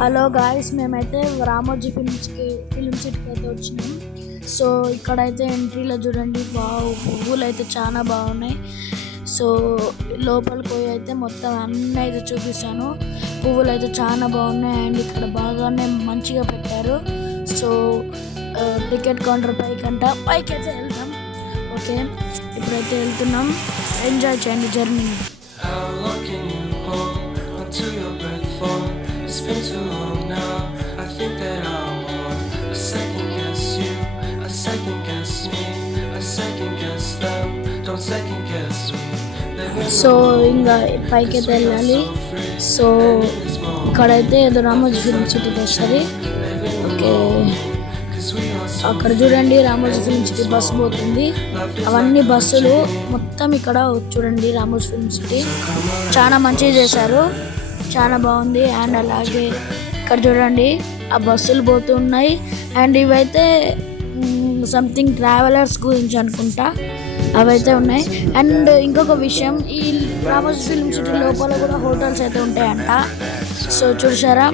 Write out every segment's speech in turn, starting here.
Hello guys, మేమైతే Ramoji film సిటీకి అయితే వచ్చినాం. సో ఇక్కడైతే ఎంట్రీలో చూడండి, పువ్వులు అయితే చాలా బాగున్నాయి. సో లోపలికి పోయి అయితే మొత్తం అన్నీ అయితే చూపిస్తాను. పువ్వులు అయితే చాలా బాగున్నాయి అండ్ ఇక్కడ బాగానే మంచిగా పెట్టారు. సో టికెట్ కౌంటర్ పైకి అయితే వెళ్తాం. ఓకే, ఇప్పుడైతే వెళ్తున్నాం. ఎంజాయ్ చేయండి journey. It's been too long now. I think that I'm on. I second guess you, I second guess me, I second guess them. Don't second guess me. So ఇంకా పైకి అయితే వెళ్ళాలి. సో ఇక్కడైతే ఏదో Ramoji film సిటీకి వస్తుంది. Okay, అక్కడ చూడండి రామోజీ ఫిల్మ్ సిటీ బస్సు పోతుంది. అవన్నీ బస్సులు మొత్తం ఇక్కడ చూడండి. రామోజీ ఫిల్మ్ సిటీ చాలా మంచిగా చేశారు, చాలా బాగుంది. అండ్ అలాగే ఇక్కడ చూడండి ఆ బస్సులు పోతున్నాయి. అండ్ ఇవైతే సంథింగ్ ట్రావెలర్స్ గురించి అనుకుంటా, అవైతే ఉన్నాయి. అండ్ ఇంకొక విషయం, ఈ రామోజీ ఫిల్మ్ సిటీ లోపల కూడా హోటల్స్ అయితే ఉంటాయంట. సో చూసారా,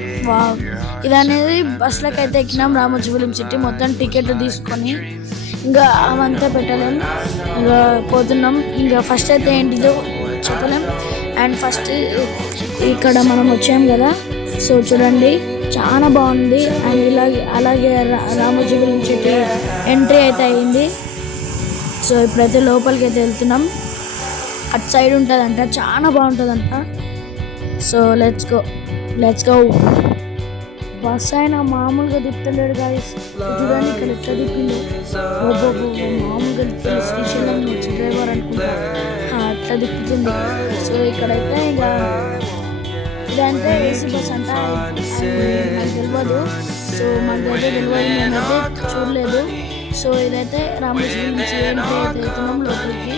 ఇది అనేది బస్సులకు అయితే ఎక్కినాం. రామోజీ ఫిల్మ్ సిటీ మొత్తం టికెట్ తీసుకొని ఇంకా అవంతా పెట్టలేం, ఇంకా పోతున్నాం. ఇంకా ఫస్ట్ అయితే ఏంటిదో చెప్పలేం. అండ్ ఫస్ట్ ఇక్కడ మనం వచ్చాం కదా, సో చూడండి చాలా బాగుంది. అండ్ అలాగే రామోజీ ఫిల్మ్ సిటీ ఎంట్రీ అయితే అయ్యింది. సో ఇప్పుడైతే లోపలికి అయితే వెళ్తున్నాం. అటు సైడ్ ఉంటుందంట, చాలా బాగుంటుందంట. So let's go. బస్ అయినా మామూలుగా తిప్పలేడు గాయస్. చూడండి ఇక్కడ ఎట్లా తిప్పిండు, మామూలుగా తిప్పిండు. శ్రీశైలం నుంచి డ్రైవర్ అనుకుంటా అట్లా తిప్పుతుంది. సో ఇక్కడైతే ఇంకా ఇదంటే ఏసీ బస్ అంట, నాకు తెలియదు. సో మాకైతే తెలియదు, మేమైతే చూడలేదు. సో ఇదైతే రామోజీ నుంచి ఎంట్రీ అయితే వెళ్తున్నాం లోపలికి.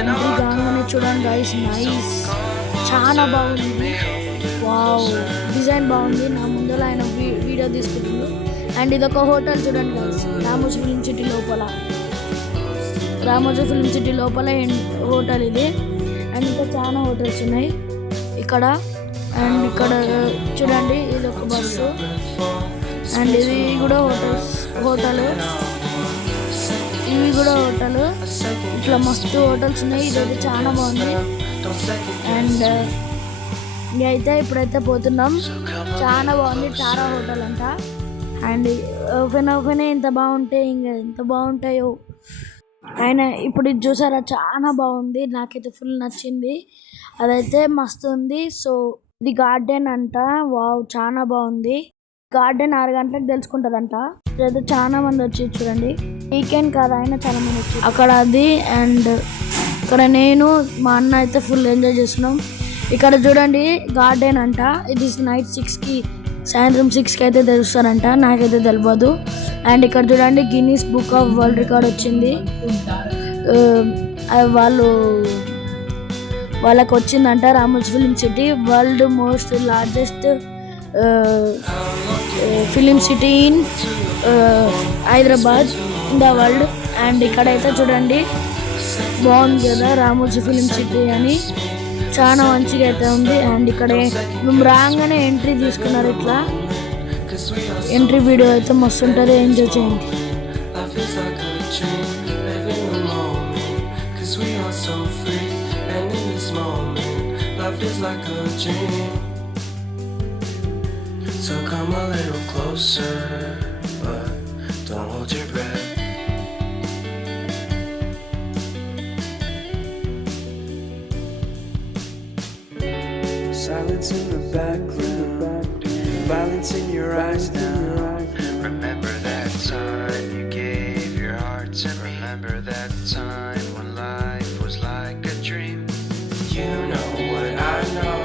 ఎంట్రీ కాగానే చూడండి గైస్, నైస్, చాలా బాగుంది. డిజైన్ బాగుంది. నా ముందర ఆయన వీడియో తీసుకుంటున్నాడు. అండ్ ఇదొక హోటల్ చూడండి గైస్, రామోజీ ఫిల్మ్ సిటీ లోపల. రామోజీ ఫిల్మ్ సిటీ లోపల హోటల్ ఇది. అండ్ ఇంకా చాలా హోటల్స్ ఉన్నాయి ఇక్కడ. అండ్ ఇక్కడ చూడండి ఇది ఒక బస్సు. అండ్ ఇది కూడా హోటల్, ఇవి కూడా హోటల్. ఇట్లా మస్తు హోటల్స్ ఉన్నాయి. ఇదైతే చాలా బాగుంది. అండ్ అయితే ఇప్పుడైతే పోతున్నాం. చాలా బాగుంది, చాలా హోటల్ అంట. అండ్ ఓపెన్ ఎంత బాగుంటే ఇంకా ఎంత బాగుంటాయో. ఆయన ఇప్పుడు ఇది చూసారా, చాలా బాగుంది. నాకైతే ఫుల్ నచ్చింది, అదైతే మస్తు ఉంది. సో ఇది గార్డెన్ అంట. చాలా బాగుంది. గార్డెన్ 6 గంటలకు తెలుసుకుంటుందంట. ఇదైతే చాలా మంది వచ్చి చూడండి, వీకెండ్ కాదు అయినా చాలా మంది వచ్చి అక్కడ అది. అండ్ ఇక్కడ నేను మా అన్న అయితే ఫుల్ ఎంజాయ్ చేస్తున్నాం. ఇక్కడ చూడండి గార్డెన్ అంట. ఇది నైట్ 6కి, సాయంత్రం 6కి అయితే తెలుస్తారంట, నాకైతే తెలియదు. అండ్ ఇక్కడ చూడండి Guinness book of world record వచ్చింది. వాళ్ళకి వచ్చిందంట. Ramoji film city world most largest film city in Hyderabad in the world. And ఇక్కడైతే చూడండి బాగుంది కదా రామోజీ ఫిలిం సిటీ అని, చాలా మంచిగా అయితే ఉంది. అండ్ ఇక్కడ మేము రాగానే ఎంట్రీ తీసుకున్నారు. ఇట్లా ఎంట్రీ వీడియో అయితే మస్తు ఉంటుంది, ఎంజాయ్ చేయండి. So come a little closer, but don't hold your breath. Silence in the background, violence in your eyes now. Remember that time you gave your heart to me. Remember that time when life was like a dream. You know what I know.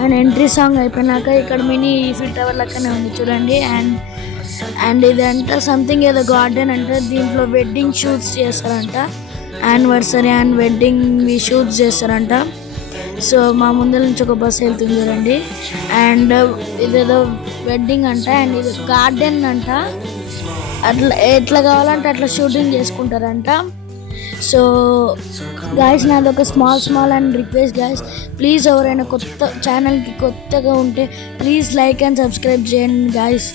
And entry song అయిపోయినాక ఇక్కడ mini Eiffel tower లెక్కనే ఉంది చూడండి. And ఇదంతా something ఏదో garden అంటే దీంట్లో wedding shoots చేస్తారంట, యానివర్సరీ అండ్ వెడ్డింగ్ షూట్స్ చేస్తారంట. సో మా ముందర నుంచి ఒక బస్సు వెళ్తుంది చూడండి. అండ్ ఇదేదో వెడ్డింగ్ అంట అండ్ ఇది గార్డెన్ అంట. అట్లా ఎట్లా కావాలంటే అట్లా షూటింగ్ చేసుకుంటారంట. సో గాయస్ నాది ఒక small and request guys, please ఎవరైనా కొత్త ఛానల్కి కొత్తగా ఉంటే ప్లీజ్ లైక్ అండ్ సబ్స్క్రైబ్ చేయండి గాయస్.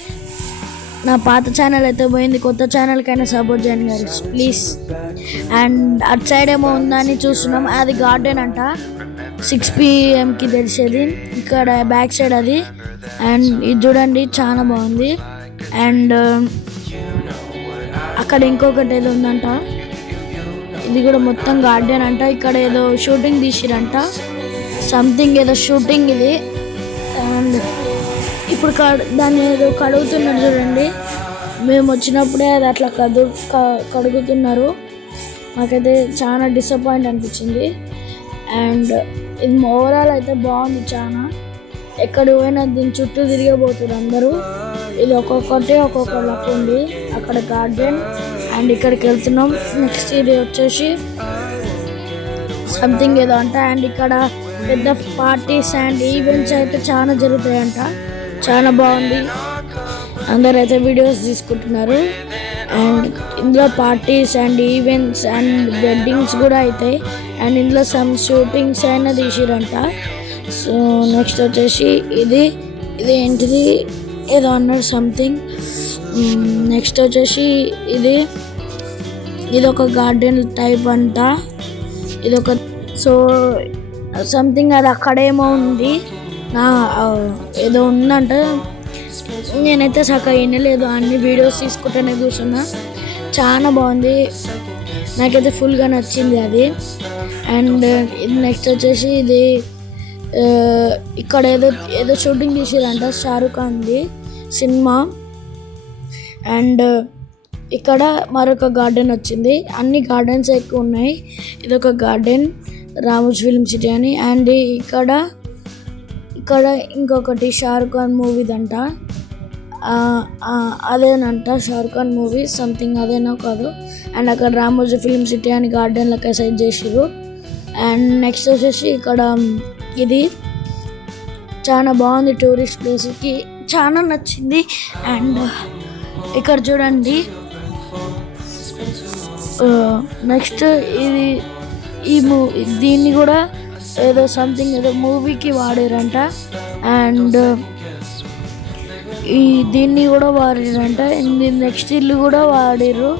నా పాత ఛానల్ అయితే పోయింది, కొత్త ఛానల్కైనా సపోర్ట్ చేయండి గాయస్ ప్లీజ్. అండ్ అటు సైడ్ ఏమో ఉందని చూస్తున్నాం, అది గార్డెన్ అంట. 6 PM తెలిసేది. ఇక్కడ బ్యాక్ సైడ్ అది. అండ్ ఇది చూడండి చాలా బాగుంది. అండ్ అక్కడ ఇంకొకటి ఏదో ఉందంట, ఇది కూడా మొత్తం గార్డెన్ అంట. ఇక్కడ ఏదో షూటింగ్ తీసిరంట, సంథింగ్ ఏదో షూటింగ్ ఇది. అండ్ ఇప్పుడు దాన్ని ఏదో కడుగుతున్నారు చూడండి. మేము వచ్చినప్పుడే అది అట్లా కడుగుతున్నారు. మాకైతే చాలా డిసప్పాయింట్ అనిపించింది. అండ్ ఇది ఓవరాల్ అయితే బాగుంది చాలా. ఎక్కడ పోయినా దీని చుట్టూ తిరిగబోతున్నారు అందరూ. ఇది ఒక్కొక్క లెక్క ఉంది. అక్కడ గార్డెన్ అండ్ ఇక్కడికి వెళ్తున్నాం. నెక్స్ట్ ఇది వచ్చేసి సంథింగ్ ఏదో అంట. అండ్ ఇక్కడ పెద్ద పార్టీస్ అండ్ ఈవెంట్స్ అయితే చాలా జరుగుతాయంట. చాలా బాగుంది, అందరు అయితే వీడియోస్ తీసుకుంటున్నారు. అండ్ ఇందులో parties and events and weddings కూడా అవుతాయి. అండ్ ఇందులో సమ్ షూటింగ్స్ అయినా తీసిరంట. సో నెక్స్ట్ వచ్చేసి ఇది ఏంటిది ఏదో అన్నారు సంథింగ్. నెక్స్ట్ వచ్చేసి ఇది ఒక గార్డెన్ టైప్ అంట. ఇదొక సో సంథింగ్ అది అక్కడేమో ఉంది ఏదో ఉందంట. నేనైతే సగం వినలేదు, అన్ని వీడియోస్ తీసుకుంటూనే కూర్చున్నా. చాలా బాగుంది, నాకైతే ఫుల్గా నచ్చింది అది. అండ్ నెక్స్ట్ వచ్చేసి ఇది ఇక్కడ ఏదో షూటింగ్ తీసిరంట షారుఖ్ ఖాన్ది సినిమా. అండ్ ఇక్కడ మరొక గార్డెన్ వచ్చింది. అన్ని గార్డెన్స్ ఎక్కువ ఉన్నాయి. ఇదొక గార్డెన్ రామోజీ ఫిల్మ్ సిటీ అని. అండ్ ఇక్కడ ఇంకొకటి షారుఖ్ ఖాన్ మూవీదంట, అదేనంట షారుఖ్ ఖాన్ మూవీ సంథింగ్, అదేనో కాదు. అండ్ అక్కడ రామోజీ ఫిల్మ్ సిటీ అని గార్డెన్ లెక్క సైజ్ చేసిర్రు. అండ్ నెక్స్ట్ వచ్చేసి ఇక్కడ ఇది చాలా బాగుంది, టూరిస్ట్ ప్లేస్కి చాలా నచ్చింది. అండ్ ఇక్కడ చూడండి నెక్స్ట్ ఇది దీన్ని కూడా ఏదో సంథింగ్ ఏదో మూవీకి వాడారంట. అండ్ దీన్ని కూడా వాడారంట. నెక్స్ట్ ఇల్లు కూడా వాడారు.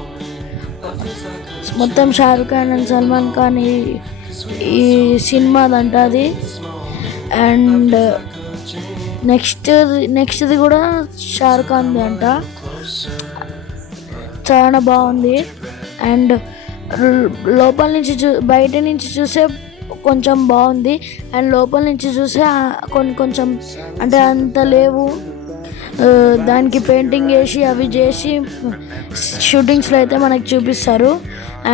మొత్తం షారుఖ్ ఖాన్ అండ్ సల్మాన్ ఖాన్ ఈ సినిమాదంట అది. అండ్ నెక్స్ట్ది కూడా షారుఖ్ ఖాన్ది అంట. చాలా బాగుంది. అండ్ లోపల నుంచి బయట నుంచి చూసే కొంచెం బాగుంది. అండ్ లోపల నుంచి చూసే కొంచెం అంటే అంత లేవు. దానికి పెయింటింగ్ వేసి అవి చేసి షూటింగ్స్లో అయితే మనకి చూపిస్తారు.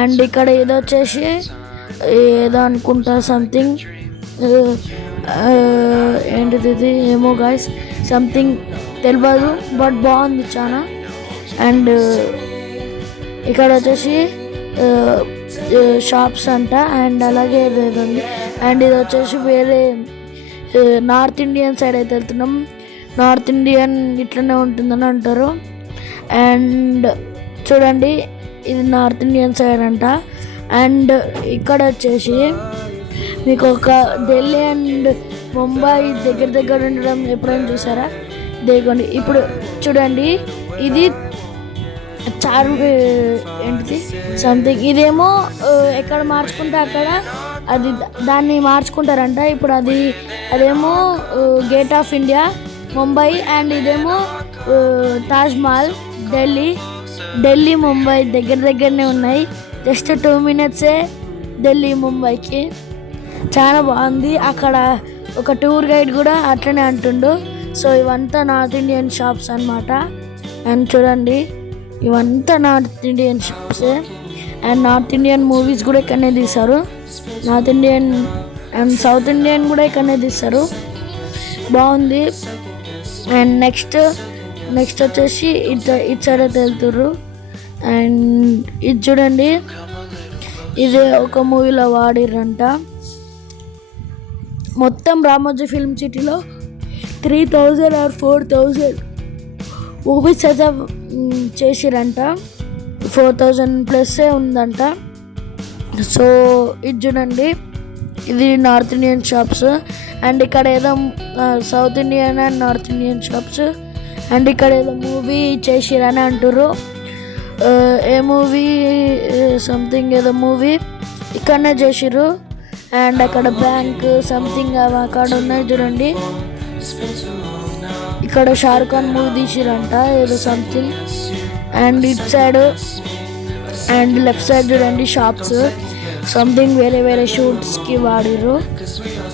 అండ్ ఇక్కడ ఏదో వచ్చేసి ఏదో అనుకుంటా సంథింగ్ ఏంటిది ఇది ఏమో గాయస్ సంథింగ్ తెలియదు, బట్ బాగుంది చాలా. అండ్ ఇక్కడ వచ్చేసి షాప్స్ అంట. అండ్ అలాగే ఏదో ఉంది. అండ్ ఇది వచ్చేసి వేరే నార్త్ ఇండియన్ సైడ్ అయితే వెళ్తున్నాం. నార్త్ ఇండియన్ ఇట్లనే ఉంటుందని అంటారు. అండ్ చూడండి ఇది నార్త్ ఇండియన్ సైడ్ అంట. అండ్ ఇక్కడ వచ్చేసి మీకు ఒక ఢిల్లీ అండ్ ముంబై దగ్గర ఉండడం ఎప్పుడైనా చూసారా? దేగోండి ఇప్పుడు చూడండి, ఇది ఏంటిది సంథింగ్, ఇదేమో ఎక్కడ మార్చుకుంటే అక్కడ అది దాన్ని మార్చుకుంటారంట. ఇప్పుడు అదేమో gate of India Mumbai. And ఇదేమో తాజ్ మహల్ ఢిల్లీ ముంబై దగ్గరనే ఉన్నాయి. జస్ట్ 2 minutes ఢిల్లీ ముంబైకి. చాలా బాగుంది. అక్కడ ఒక టూర్ గైడ్ కూడా అట్లనే అంటుండు. సో ఇవంతా నార్త్ ఇండియన్ షాప్స్ అన్నమాట. అండ్ చూడండి ఇవంతా నార్త్ ఇండియన్ షాప్సే. అండ్ నార్త్ ఇండియన్ మూవీస్ కూడా ఇక్కడనే తీస్తారు. North Indian and south Indian కూడా ఇక్కడనే తీస్తారు. బాగుంది. అండ్ నెక్స్ట్ వచ్చేసి ఇటు సైడ్ అయితే వెళ్తుర్రు. అండ్ ఇది చూడండి, ఇది ఒక మూవీలో వాడిర్రంట. మొత్తం రామోజీ ఫిల్మ్ సిటీలో 3000 or 4000 మూవీస్ అయితే చేసిరంట. 4000+ ఉందంట. సో ఇది చూడండి, ఇది నార్త్ ఇండియన్ షాప్స్. అండ్ ఇక్కడ ఏదో south Indian and north Indian shops. And ఇక్కడ ఏదో మూవీ చేసిరని అంటారు. ఏ మూవీ, సంథింగ్ ఏదో మూవీ ఇక్కడనే చేసిర్రు. అండ్ అక్కడ బ్యాంక్ సంథింగ్ అక్కడ ఉన్నాయి చూడండి. ఇక్కడ షారుఖ్ ఖాన్ మూవీ తీసిరంట ఏదో something. And it side and left side చూడండి షాప్స్ సంథింగ్ వేరే వేరే షూట్స్కి వాడిర్రు.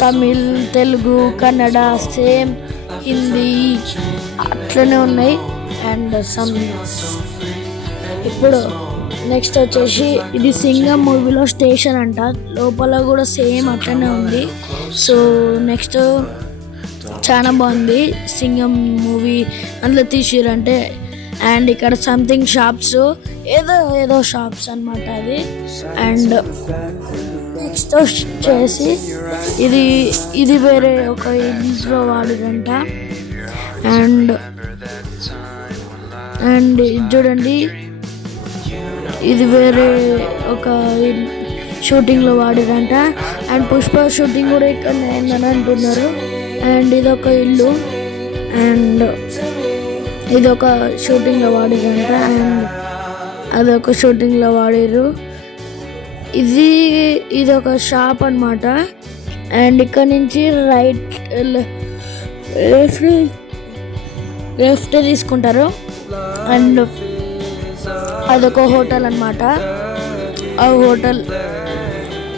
తమిళ్, తెలుగు, కన్నడ, సేమ్ హిందీ అట్లనే ఉన్నాయి. అండ్ ఇప్పుడు నెక్స్ట్ వచ్చేసి ఇది సింగం మూవీలో స్టేషన్ అంట. లోపల కూడా సేమ్ అట్లనే ఉంది. సో నెక్స్ట్ చాలా బాగుంది సింగం మూవీ అందులో తీసిరంటే. అండ్ ఇక్కడ సంథింగ్ షాప్స్ ఏదో షాప్స్ అనమాట అది. అండ్ నెక్స్ట్ వచ్చేసి ఇది వేరే ఒక ఇంట్లో వాడిరంట. అండ్ ఇది చూడండి, ఇది వేరే ఒక షూటింగ్లో వాడిరంట. అండ్ పుష్ప షూటింగ్ కూడా ఇక్కడ అయిందని అంటున్నారు. అండ్ ఇదొక ఇల్లు. అండ్ ఇదొక షూటింగ్లో వాడిరంట. అండ్ అదొక షూటింగ్లో వాడిర్రు. ఇది ఒక షాప్ అన్నమాట. అండ్ ఇక్కడ నుంచి లెఫ్ట్ తీసుకుంటారు. అండ్ అదొక హోటల్ అన్నమాట. ఆ హోటల్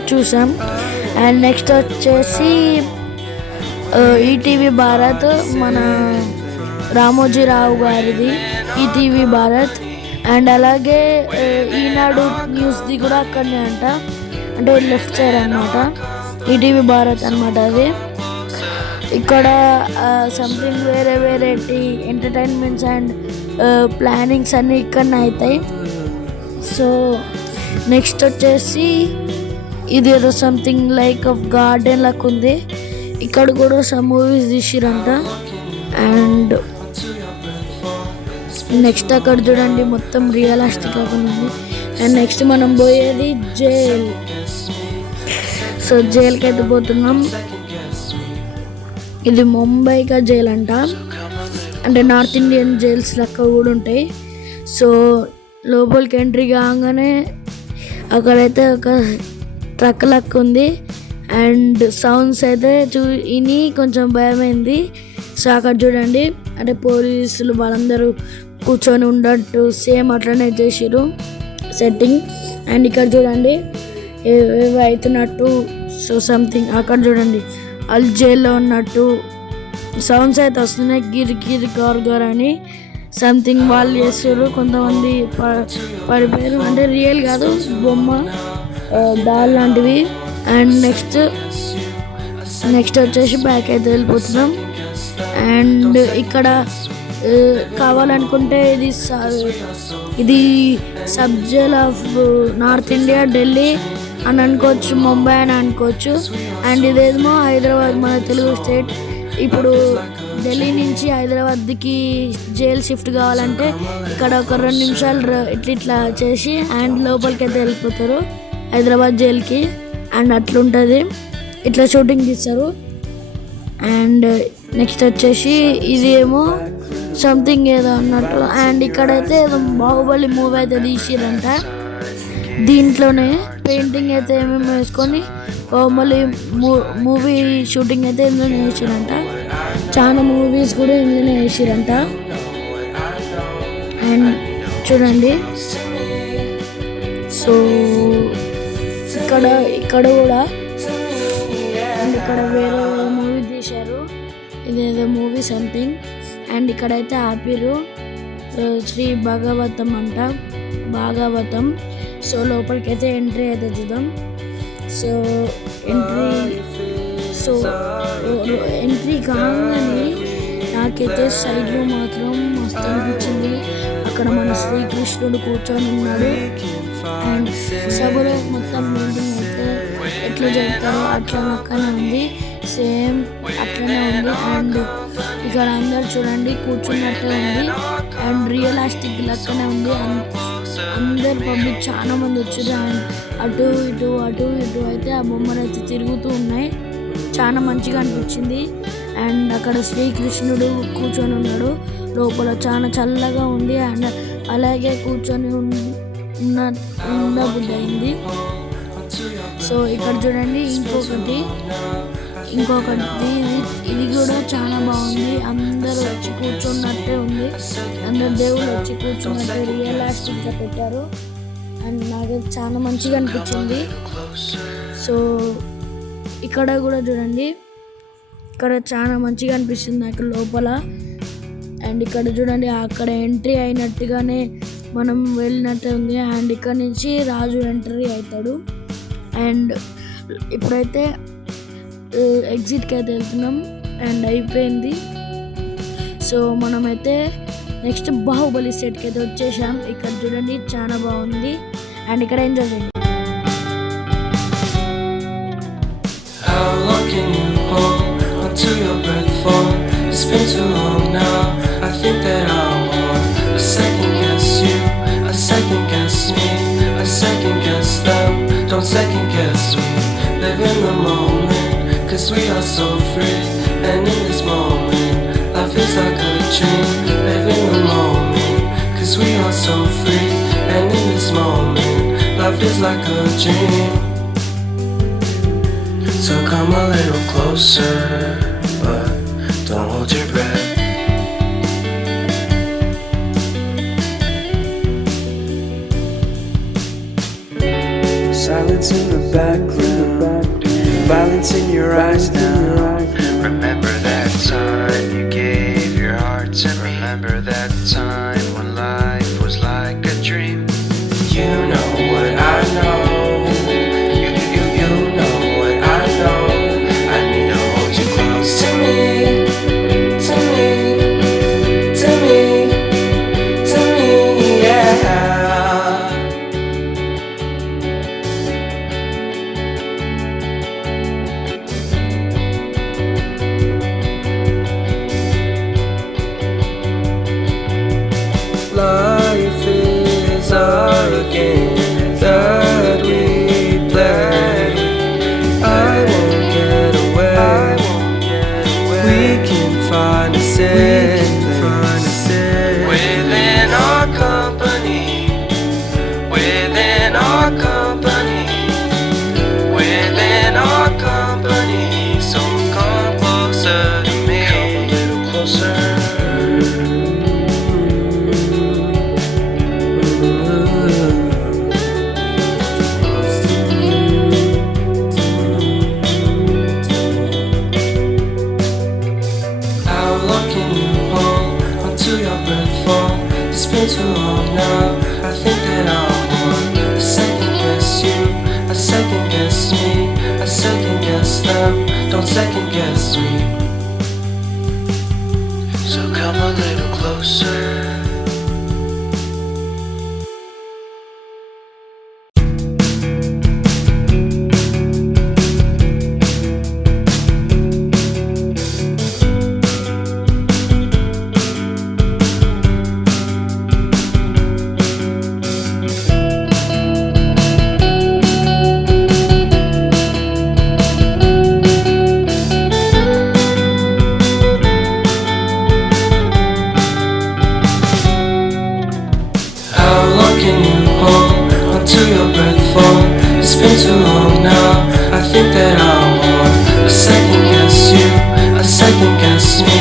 చూసాం. అండ్ నెక్స్ట్ వచ్చేసి ఈటీవీ భారత్, మన రామోజీరావు గారిది ఈటీవీ భారత్. అండ్ అలాగే ఈనాడు న్యూస్ది కూడా అక్కడనే అంట. అంటే లెఫ్ట్ సైడ్ అన్నమాట ఈటీవీ భారత్ అన్నమాట అది. ఇక్కడ సంథింగ్ వేరే వెరైటీ ఎంటర్టైన్మెంట్స్ అండ్ ప్లానింగ్స్ అన్నీ ఇక్కడనే అవుతాయి. సో నెక్స్ట్ వచ్చేసి ఇది ఏదో సంథింగ్ లైక్ ఆఫ్ గార్డెన్ లాగా ఉంది. ఇక్కడ కూడా సమ్ మూవీస్ తీసిరంట. అండ్ నెక్స్ట్ అక్కడ చూడండి మొత్తం రియలిస్టిక్ గా ఉంది. అండ్ నెక్స్ట్ మనం పోయేది జైల్. సో జైలుకి అయితే పోతున్నాం. ఇది ముంబైగా జైల్ అంట. అంటే నార్త్ ఇండియన్ జైల్స్ లెక్క కూడా ఉంటాయి. సో లోపలికి ఎంట్రీ కాగానే అక్కడైతే ఒక ట్రక్ లెక్క ఉంది. అండ్ సౌండ్స్ అయితే విని కొంచెం భయమైంది. సో అక్కడ చూడండి, అంటే పోలీసులు వాళ్ళందరూ కూర్చొని ఉన్నట్టు సేమ్ అట్లనే చేసిర్రు సెట్టింగ్. అండ్ ఇక్కడ చూడండి ఏవేవి అవుతున్నట్టు. సో సంథింగ్ అక్కడ చూడండి వాళ్ళు జైల్లో ఉన్నట్టు సౌండ్స్ అయితే వస్తున్నాయి. గిర్ గార్ అని సంథింగ్ వాళ్ళు చేస్తారు. కొంతమంది పడిపోయారు, అంటే రియల్ కాదు, బొమ్మ డాల్ లాంటివి. అండ్ నెక్స్ట్ వచ్చేసి బ్యాక్ అయితే వెళ్ళిపోతున్నాం. అండ్ ఇక్కడ కావాలనుకుంటే ఇది sub jail of north India, Delhi అని అనుకోవచ్చు, ముంబై అని అనుకోవచ్చు. అండ్ ఇదేమో హైదరాబాద్, మన తెలుగు స్టేట్. ఇప్పుడు ఢిల్లీ నుంచి హైదరాబాద్కి జైలు షిఫ్ట్ కావాలంటే ఇక్కడ ఒక 2 నిమిషాలు ఇట్లా చేసి అండ్ లోపలికి అయితే వెళ్ళిపోతారు హైదరాబాద్ జైలుకి. అండ్ అట్లుంటుంది, ఇట్లా షూటింగ్ తీస్తారు. అండ్ నెక్స్ట్ వచ్చేసి ఇది ఏమో సంథింగ్ ఏదో అన్నట్టు. అండ్ ఇక్కడైతే ఏదో బాహుబలి మూవీ అయితే తీసిరంట. దీంట్లోనే పెయింటింగ్ అయితే ఏమేమి వేసుకొని బాహుబలి మూవీ షూటింగ్ అయితే ఇందులోనే వేసిరంట. చాలా మూవీస్ కూడా ఇందులోనే వేసిరంట. అండ్ చూడండి, సో ఇక్కడ కూడా ఇక్కడ వేరే మూవీ తీశారు, ఇదేదో మూవీ సంథింగ్. అండ్ ఇక్కడైతే ఆపిరు శ్రీ భాగవతం అంట, భాగవతం. సో లోపలికైతే ఎంట్రీ అయితే చూద్దాం. సో ఎంట్రీ కాగానే నాకైతే సైడ్లో మాత్రం మస్తు అనిపించింది. అక్కడ మన శ్రీకృష్ణుడు కూర్చొని ఉన్నాడు. అండ్ సభలో మొత్తం పెయింటింగ్ అయితే ఎట్లా చెప్తారో అట్లా లెక్కనే ఉంది, సేమ్ అట్లనే ఉంది. అండ్ ఇక్కడ అందరు చూడండి కూర్చున్నట్టే ఉంది అండ్ రియలిస్టిక్ లెక్కనే ఉంది. అందరు పబ్లిక్ చాలా మంది వచ్చారు. అండ్ అటు ఇటు అయితే ఆ బొమ్మలు అయితే తిరుగుతూ ఉన్నాయి. చాలా మంచిగా అనిపించింది. అండ్ అక్కడ శ్రీకృష్ణుడు కూర్చొని ఉన్నాడు. లోపల చాలా చల్లగా ఉంది. అండ్ అలాగే కూర్చొని ఉండబుద్ధి అయింది. సో ఇక్కడ చూడండి ఇంకొకటి ఇది కూడా చాలా బాగుంది. అందరూ వచ్చి కూర్చున్నట్టే ఉంది. అందరు దేవుళ్ళు వచ్చి కూర్చున్నట్టే రియలిస్టిక్గా పెట్టారు. అండ్ నాకు చాలా మంచిగా అనిపించింది. సో ఇక్కడ కూడా చూడండి, ఇక్కడ చాలా మంచిగా అనిపిస్తుంది నాకు లోపల. అండ్ ఇక్కడ చూడండి, అక్కడ ఎంట్రీ అయినట్టుగానే మనం వెళ్ళినట్టే ఉంది. అండ్ ఇక్కడ నుంచి రాజు ఎంట్రీ అవుతాడు. అండ్ ఇప్పుడైతే ఎగ్జిట్కి అయితే వెళ్తున్నాం. అండ్ అయిపోయింది. సో మనమైతే నెక్స్ట్ బాహుబలి సెట్కి అయితే వచ్చేసాం. ఇక్కడ చూడండి చాలా బాగుంది. అండ్ ఇక్కడ ఎంజాయ్ చేయండి. To your breath for it's been too long now. I think that I'm on. I second guess you, I second guess me, I second guess them. Don't second guess me. Live in the moment, 'cause we are so free. And in this moment, life is like a dream. Live in the moment, 'cause we are so free. And in this moment, life is like a dream. So come a little closer, but don't hold your breath. Silence in the background, violence in your eyes now. Remember that time you gave your heart to me. Remember that time when life was like a dream. You know what I know. Life is our game that we play. I won't get away. We can find a safe place within our company. Within our company. Within our company. So come closer to me. Come a little closer. Too long now. I think that I'm on. I second guess you, I second guess me, I second guess them. Don't second guess me. So come a little closer. It's been too long now. I think that I'm on. I second guess you, I second guess me,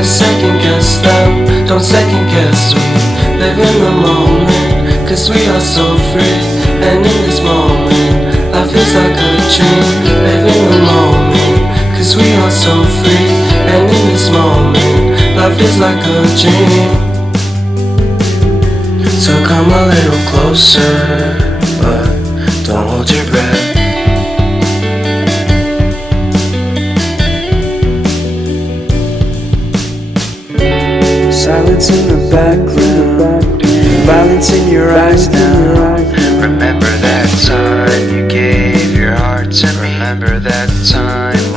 I second guess them. Don't second guess me. Live in the moment, 'cause we are so free. And in this moment, life is like a dream. Live in the moment, 'cause we are so free. And in this moment, life is like a dream. So come a little closer, but don't hold your breath. Violence in the background, violence in your eyes now. Remember that time you gave your heart to me. Remember that time